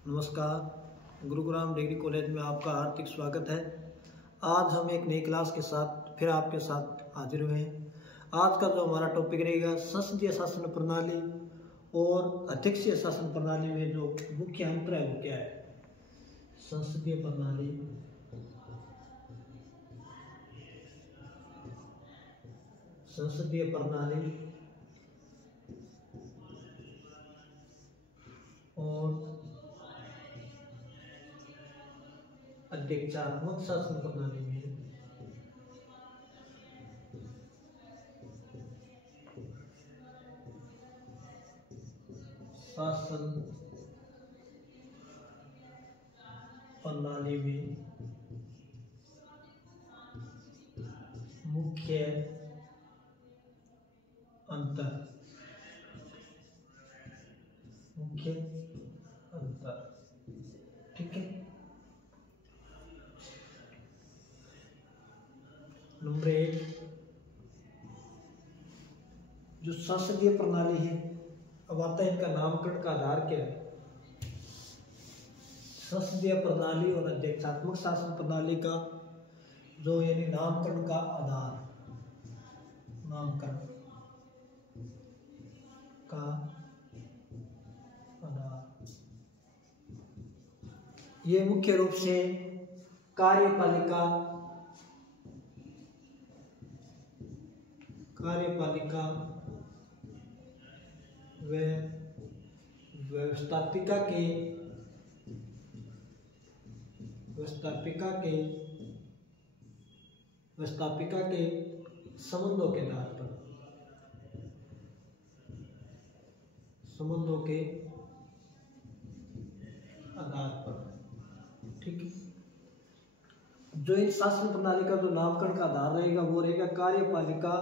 नमस्कार। Gurugram degree college में आपका हार्दिक स्वागत है। आज हम एक नई क्लास के साथ फिर आपके साथ हाजिर हुए हैं। आज का जो हमारा टॉपिक रहेगा संसदीय शासन प्रणाली और अध्यक्षीय शासन प्रणाली में जो मुख्य अंतर है वो क्या है। संसदीय प्रणाली और अध्यक्षात्मक शासन प्रणाली में मुख्य अंतर ठीक है। नंबर 1, जो संसदीय प्रणाली है, अब आता है इनका नामकरण का आधार क्या है। संसदीय प्रणाली और अध्यक्षात्मक शासन प्रणाली का जो यानी नामकरण का आधार, ये मुख्य रूप से कार्यपालिका व व्यवस्थापिका के संबंधों के आधार पर ठीक है। जो इस शासन प्रणाली का जो नामकरण का आधार रहेगा वो रहेगा कार्यपालिका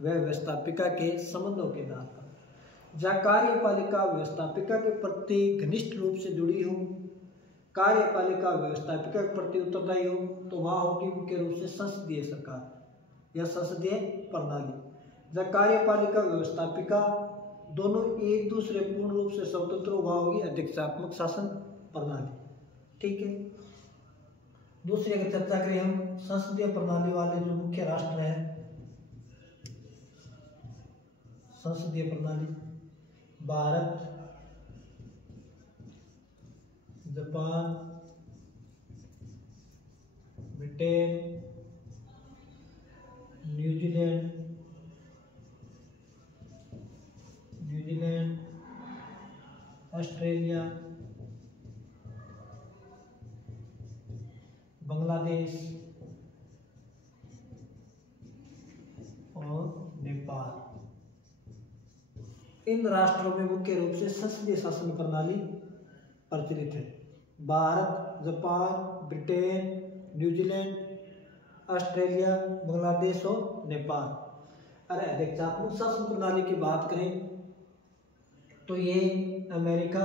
व व्यवस्थापिका के संबंधों के आधार पर। जहाँ कार्यपालिका व्यवस्थापिका के प्रति घनिष्ठ रूप से जुड़ी हो, कार्यपालिका व्यवस्थापिका के प्रति उत्तरदायी हो, तो वहाँ होगी मुख्य रूप से संसदीय सरकार या संसदीय प्रणाली। जहाँ कार्यपालिका व्यवस्थापिका दोनों एक दूसरे पूर्ण रूप से स्वतंत्र हो, वहाँ होगी अध्यक्षात्मक शासन प्रणाली ठीक है। दूसरी अगर चर्चा करें हम संसदीय प्रणाली वाले जो मुख्य राष्ट्र हैं, संसदीय प्रणाली Bharat, Japan, Britain, New Zealand, Australia, Bangladesh और नेपाल, इन राष्ट्रों में मुख्य रूप से संसदीय शासन प्रणाली प्रचलित है। Bharat, Japan, Britain, New Zealand, Australia, Bangladesh और नेपाल। अरे अध्यक्षात्मक शासन प्रणाली की बात करें तो ये अमेरिका,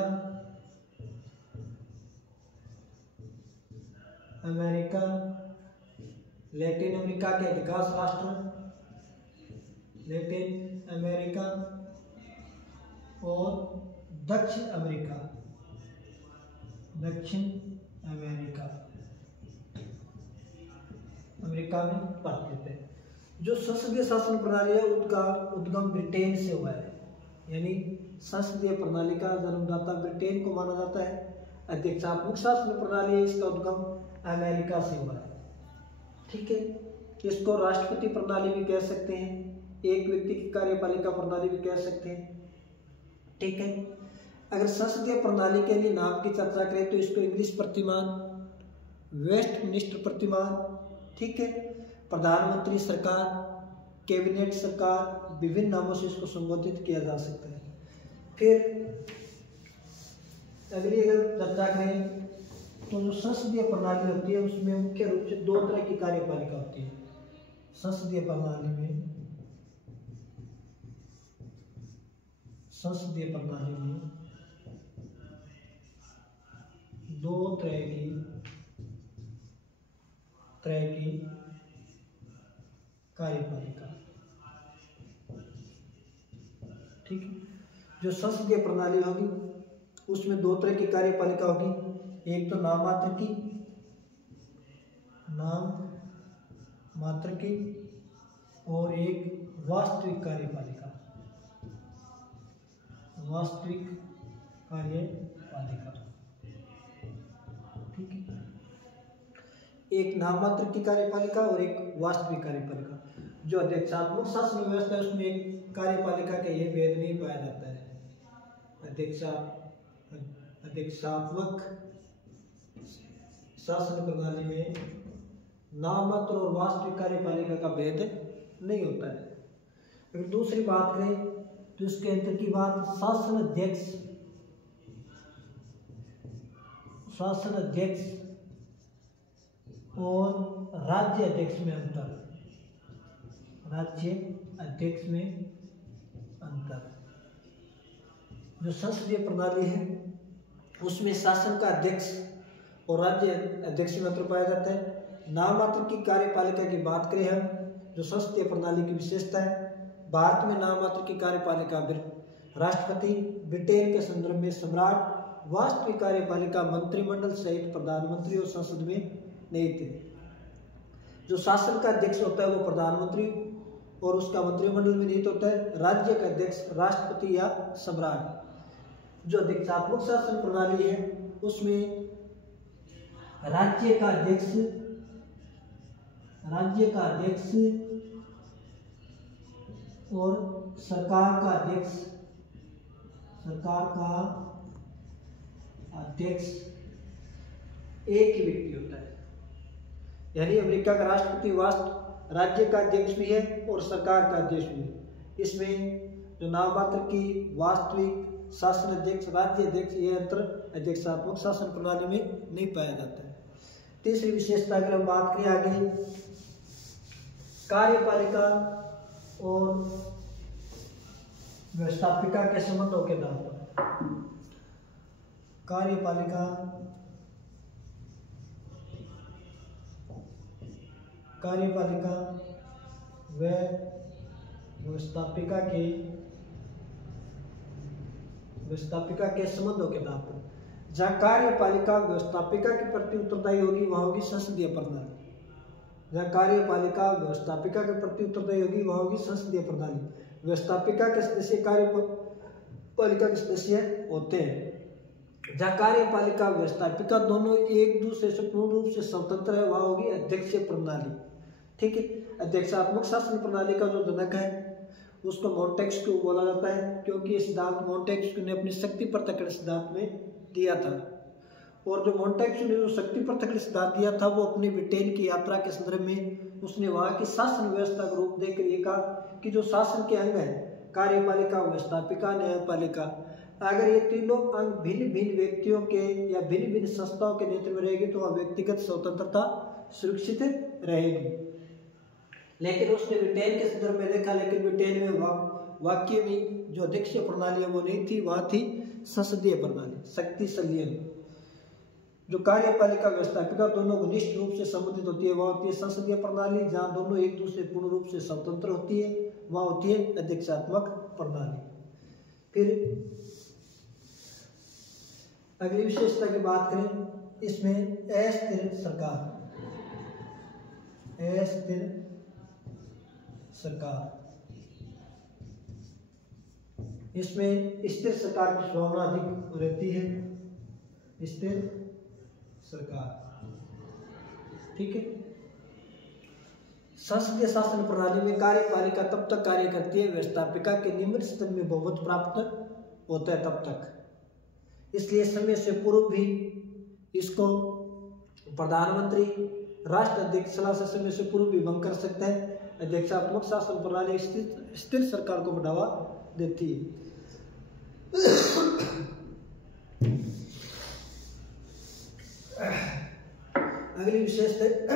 लैटिन अमेरिका के अधिकांश राष्ट्र, लैटिन अमेरिका और दक्षिण अमेरिका में प्रचलित है। जो संसदीय शासन प्रणाली है उसका उद्गम ब्रिटेन से हुआ है, यानी संसदीय प्रणाली का जन्मदाता ब्रिटेन को माना जाता है। अध्यक्षात्मक शासन प्रणाली है, इसका उद्गम अमेरिका से हुआ है ठीक है। इसको राष्ट्रपति प्रणाली भी कह सकते हैं, एक व्यक्ति की कार्यपालिका प्रणाली भी कह सकते हैं ठीक है। अगर संसदीय प्रणाली के लिए नाम की चर्चा करें तो इसको इंग्लिश प्रतिमान, वेस्टमिनिस्टर प्रतिमान ठीक है। प्रधानमंत्री सरकार, कैबिनेट सरकार, विभिन्न नामों से इसको संबोधित किया जा सकता है। फिर अगली अगर चर्चा करें तो जो संसदीय प्रणाली होती है उसमें मुख्य रूप से 2 तरह की कार्यपालिका होती है। संसदीय प्रणाली में 2 तरह की कार्यपालिका ठीक है। जो संसदीय प्रणाली होगी उसमें दो तरह की कार्यपालिका होगी, एक तो नाम मात्र की और एक वास्तविक कार्यपालिका। ठीक है, एक नाम मात्र की कार्यपालिका और एक वास्तविक कार्यपालिका। जो अध्यक्षात्मक शासन व्यवस्था है उसमें एक कार्यपालिका का यह भेद नहीं पाया जाता है। अध्यक्षात्मक शासन प्रणाली में नाम मात्र और वास्तविक कार्यपालिका का भेद नहीं होता है। अगर दूसरी बात करें तो इसके अंतर की बात, शासन अध्यक्ष और राज्य अध्यक्ष में अंतर। जो संसदीय प्रणाली है उसमें शासन का अध्यक्ष और राज्य अध्यक्ष में अंतर पाया जाता है। नाम मात्र की कार्यपालिका की बात करें हम, जो संसदीय प्रणाली की विशेषता है, भारत में नाम मात्र की कार्यपालिका राष्ट्रपति, ब्रिटेन के संदर्भ में सम्राट, वास्तविक कार्यपालिका मंत्रिमंडल सहित प्रधानमंत्री और संसद में नहीं थे। जो शासन का अध्यक्ष होता है वो प्रधानमंत्री और उसका मंत्रिमंडल में निहित होता है। राज्य का अध्यक्ष राष्ट्रपति या सम्राट। जो अध्यक्षात्मक शासन प्रणाली है उसमें राज्य का अध्यक्ष और सरकार का अध्यक्ष एक ही व्यक्ति होता है। यानी अमेरिका का राष्ट्रपति राज्य का अध्यक्ष भी है और सरकार का अध्यक्ष भी है। इसमें जो नाम मात्र की वास्तविक शासन अध्यक्ष, राज्य अध्यक्ष, यह अंतर अध्यक्षात्मक शासन प्रणाली में नहीं पाया जाता है। तीसरी विशेषता अगर हम बात करें आगे, कार्यपालिका और व्यवस्थापिका के संबंधों के आधार पर। कार्यपालिका व व्यवस्थापिका के संबंधों के आधार पर। जहाँ कार्यपालिका व्यवस्थापिका के प्रति उत्तरदायी होगी वहाँ होगी संसदीय प्रणाली। जहाँ कार्यपालिका व्यवस्थापिका के प्रति उत्तरदायी होगी वहाँ होगी संसदीय प्रणाली। व्यवस्थापिका के सदस्य कार्यपालिका के सदस्य होते हैं। जहाँ कार्यपालिका व्यवस्थापिका दोनों एक दूसरे से पूर्ण रूप से स्वतंत्र है वहाँ होगी अध्यक्षीय प्रणाली। ठीक है, अध्यक्षात्मक शासन प्रणाली का जो जनक है उसको मोंटेस्क्यू बोला जाता है, क्योंकि ये सिद्धांत मोंटेस्क्यू ने अपनी शक्ति पृथक्करण सिद्धांत में दिया था। और जो मोंटेस्क्यू ने जो शक्ति पृथक्करण सिद्धांत दिया था वो अपनी ब्रिटेन की यात्रा के संदर्भ में उसने वहाँ की शासन व्यवस्था का रूप देकर ये कहा कि जो शासन के अंग है कार्यपालिका, व्यवस्थापिका, न्यायपालिका, अगर ये तीनों अंग भिन्न भिन्न व्यक्तियों के या भिन्न भिन्न संस्थाओं के नेतृत्व में रहेगी तो वह व्यक्तिगत स्वतंत्रता सुरक्षित रहेगी। लेकिन उसने ब्रिटेन के संदर्भ में देखा, लेकिन ब्रिटेन में वाक्य में जो अध्यक्षीय प्रणाली है वो नहीं थी, वह थी संसदीय प्रणाली, शक्ति संलयन। जो कार्यपालिका व्यवस्थापिका दोनों घनिष्ठ रूप से संबंधित होती है वह होती है संसदीय प्रणाली। जहाँ दोनों एक दूसरे पूर्ण रूप से स्वतंत्र होती है वह होती है अध्यक्षात्मक प्रणाली। फिर अगली विशेषता की बात करें, इसमें अस्थिर सरकार, इसमें स्थिर सरकार की संभावना अधिक रहती है। स्थिर सरकार, ठीक है। संसदीय शासन प्रणाली में कार्यपालिका तब तक कार्य करती है व्यवस्थापिका के निम्न सदन में बहुमत प्राप्त होता है तब तक। इसलिए समय से पूर्व भी इसको प्रधानमंत्री, राष्ट्राध्यक्ष सलाह से समय से पूर्व भी भंग कर सकता है। अध्यक्षात्मक शासन प्रणाली स्थिर सरकार को बढ़ावा देती है। अगली विशेषता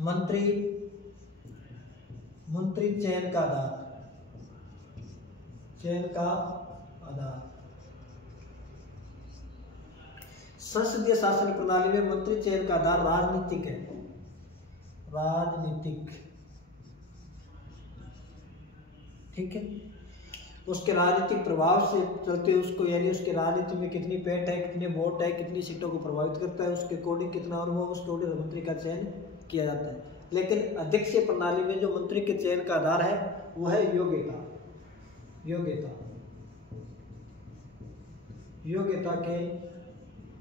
मंत्री चयन का आधार। संसदीय शासन प्रणाली में मंत्री चयन का आधार राजनीतिक है। ठीक है। उसके राजनीतिक प्रभाव से चलते उसको, यानी उसके राजनीति में कितनी पेट है, कितने वोट है, कितनी सीटों को प्रभावित करता है, उसके अकॉर्डिंग कितना अनुभव, उसके अकॉर्डिंग मंत्री का चयन किया जाता है। लेकिन अध्यक्षीय प्रणाली में जो मंत्री के चयन का आधार है वो है योग्यता। योग्यता के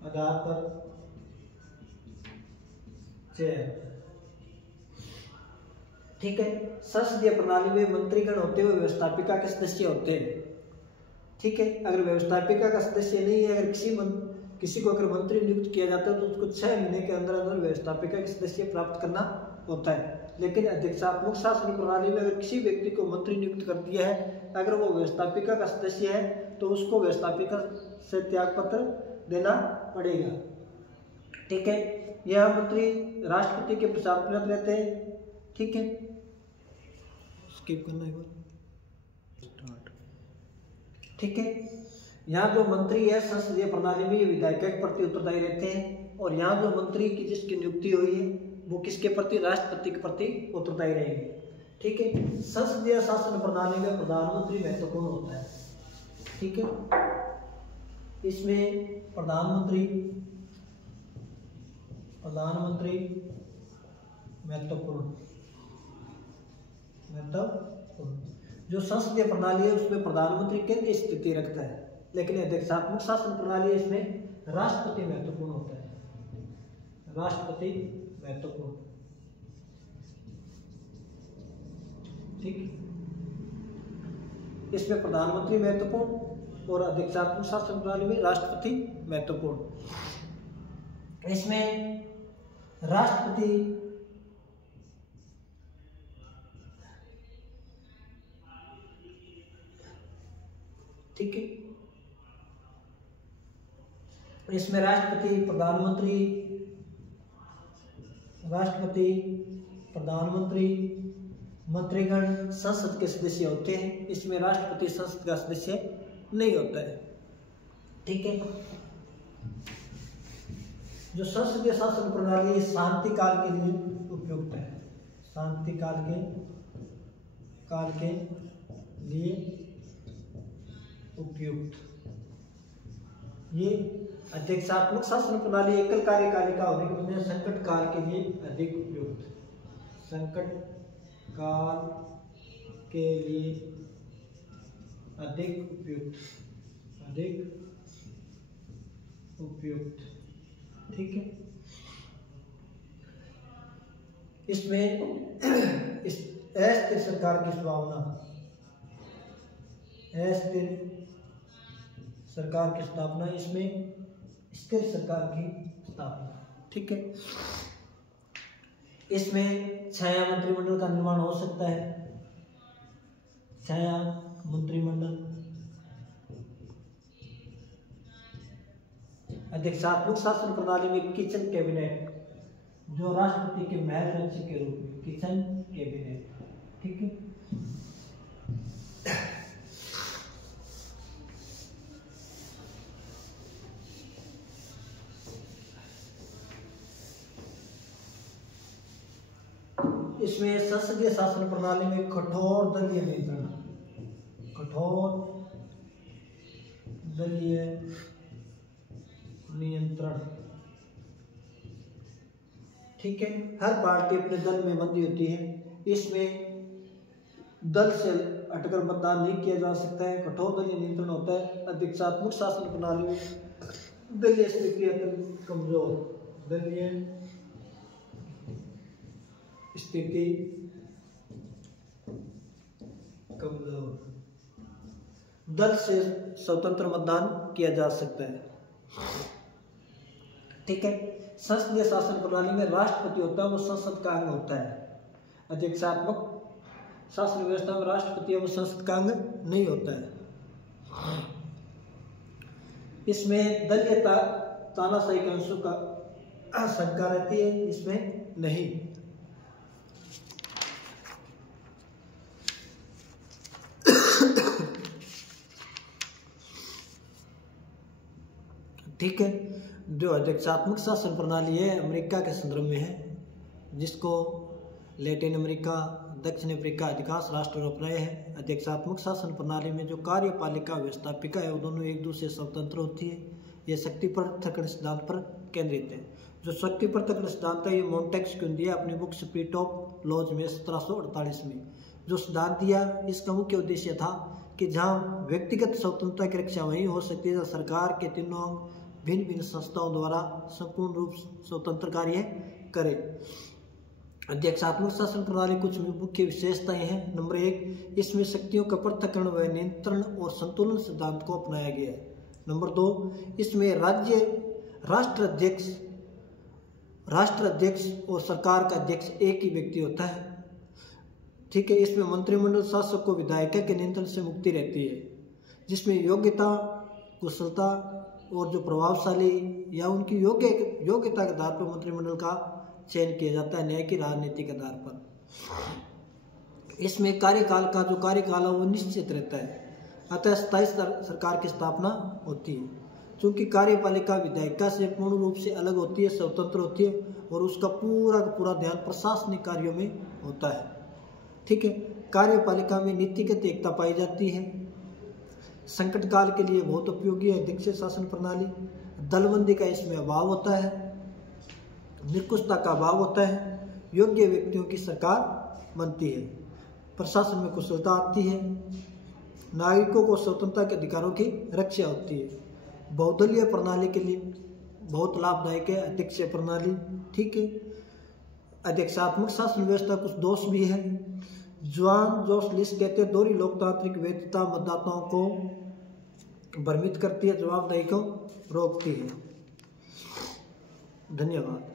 आधार पर चयन। ठीक है। संसदीय प्रणाली में मंत्रीगण होते हुए व्यवस्थापिका के सदस्य होते हैं। ठीक है। अगर व्यवस्थापिका का सदस्य नहीं है, अगर किसी को अगर मंत्री नियुक्त किया जाता है तो उसको 6 महीने के अंदर अंदर व्यवस्थापिका के सदस्य प्राप्त करना होता है। लेकिन अध्यक्षात्मक शासन प्रणाली में अगर किसी व्यक्ति को मंत्री नियुक्त कर दिया है, अगर वो व्यवस्थापिका का सदस्य है तो उसको व्यवस्थापिका से त्यागपत्र देना पड़ेगा। ठीक है। यह मंत्री राष्ट्रपति के प्रशासनरत रहते हैं। ठीक है। स्किप करना है। ठीक है। यहाँ जो मंत्री है संसदीय प्रणाली में ये विधायक के प्रति उत्तरदायी रहते हैं, और यहाँ जो मंत्री की जिसकी नियुक्ति हुई है वो किसके प्रति, राष्ट्रपति के प्रति उत्तरदायी रहेगी। ठीक है। संसदीय शासन प्रणाली में प्रधानमंत्री महत्वपूर्ण होता है। ठीक है। इसमें प्रधानमंत्री महत्वपूर्ण। जो संसदीय प्रणाली है उसमें प्रधानमंत्री केंद्रीय स्थिति रखता है, लेकिन अध्यक्षात्मक शासन प्रणाली है इसमें राष्ट्रपति महत्वपूर्ण होता है। राष्ट्रपति महत्वपूर्ण। ठीक। इसमें प्रधानमंत्री महत्वपूर्ण और अध्यक्षात्मक शासन प्रणाली में राष्ट्रपति महत्वपूर्ण। इसमें राष्ट्रपति ठीक है। इसमें राष्ट्रपति प्रधानमंत्री मंत्रीगण संसद के सदस्य होते हैं। इसमें राष्ट्रपति संसद का सदस्य नहीं होता है। ठीक है। जो संसदीय शासन प्रणाली शांति काल के लिए उपयुक्त है। शांति काल के लिए उपयुक्त। ये अध्यक्षात्मक शासन प्रणाली एकल कार्यकालिका होने के बजाय संकट काल के लिए अधिक उपयुक्त। संकट काल के लिए अधिक उपयुक्त। ठीक है। इसमें अस्थिर सरकार की संभावना, अस्थिर सरकार की स्थापना, इसमें स्थिर सरकार की स्थापना। ठीक है। इसमें छाया मंत्रिमंडल का निर्माण हो सकता है। छाया मंत्रिमंडल। अध्यक्षात्मक शासन प्रणाली में किचन कैबिनेट, जो राष्ट्रपति के महल रक्षक के रूप में, किचन कैबिनेट। ठीक है। इसमें संसदीय शासन प्रणाली में कठोर दलीय नियंत्रण। ठीक है। हर पार्टी अपने दल में बंदी होती है। इसमें दल से हटकर मतदान नहीं किया जा सकता है। कठोर दलीय नियंत्रण होता है। अध्यक्षात्मक शासन प्रणाली में दलीय स्थिति अत्यंत कमजोर। दलीय स्थिति कमजोर। दल से स्वतंत्र मतदान किया जा सकता है। ठीक है। संसदीय शासन प्रणाली में राष्ट्रपति होता है, वो संसद का अंग होता है। अध्यक्षात्मक शासन व्यवस्था में राष्ट्रपति है, वो संसद का अंग नहीं होता है। इसमें दलीय तानाशाही के अंशों का आशंका रहती है, इसमें नहीं। ठीक है। जो अध्यक्षात्मक शासन प्रणाली है अमेरिका के संदर्भ में है, जिसको लैटिन अमेरिका, दक्षिण अफ्रीका अधिकांश राष्ट्र अपनाए हैं। अध्यक्षात्मक शासन प्रणाली में जो कार्यपालिका व्यवस्थापिका है वो दोनों एक दूसरे से स्वतंत्र होती है। यह शक्ति पृथक्करण सिद्धांत पर केंद्रित है। जो शक्ति पृथक्करण सिद्धांत है ये मोंटेस्क्यू ने दिया अपनी बुक स्पिरिट ऑफ लॉज में 1748 में। जो सिद्धांत दिया इसका मुख्य उद्देश्य था कि जहाँ व्यक्तिगत स्वतंत्रता की रक्षा वहीं हो सकती है जहाँ सरकार के तीनों अंग भिन्न भिन्न संस्थाओं द्वारा संपूर्ण रूप स्वतंत्र कार्य करे। अध्यक्षात्मक शासन प्रणाली कुछ मुख्य विशेषताएं हैं। नंबर 1, इसमें शक्तियों का पृथक्करण व नियंत्रण और संतुलन सिद्धांत को अपनाया गया है। नंबर 2, इसमें राष्ट्राध्यक्ष और सरकार का अध्यक्ष एक ही व्यक्ति होता है। ठीक है। इसमें मंत्रिमंडल शासक को विधायिका के नियंत्रण से मुक्ति रहती है, जिसमें योग्यता, कुशलता और जो प्रभावशाली या उनकी योग्यता के आधार पर मंत्रिमंडल का चयन किया जाता है, न्याय की राजनीति के आधार पर। इसमें कार्यकाल का जो कार्यकाल है वो निश्चित रहता है, अतः स्थायी सरकार की स्थापना होती है। क्योंकि कार्यपालिका विधायिका से पूर्ण रूप से अलग होती है, स्वतंत्र होती है और उसका पूरा ध्यान प्रशासनिक कार्यों में होता है। ठीक है। कार्यपालिका में नीतिगत एकता पाई जाती है। संकट काल के लिए बहुत उपयोगी है अध्यक्ष शासन प्रणाली। दलबंदी का इसमें अभाव होता है, निरंकुशता का अभाव होता है, योग्य व्यक्तियों की सरकार बनती है, प्रशासन में कुशलता आती है, नागरिकों को स्वतंत्रता के अधिकारों की रक्षा होती है। बहुदलीय प्रणाली के लिए बहुत लाभदायक है अध्यक्षीय प्रणाली। ठीक है। अध्यक्षात्मक शासन व्यवस्था कुछ दोष भी है। जॉन जोसलिस कहते हैं दोहरी लोकतांत्रिक वैधता मतदाताओं को भ्रमित करती है, जवाबदेही को रोकती है। धन्यवाद।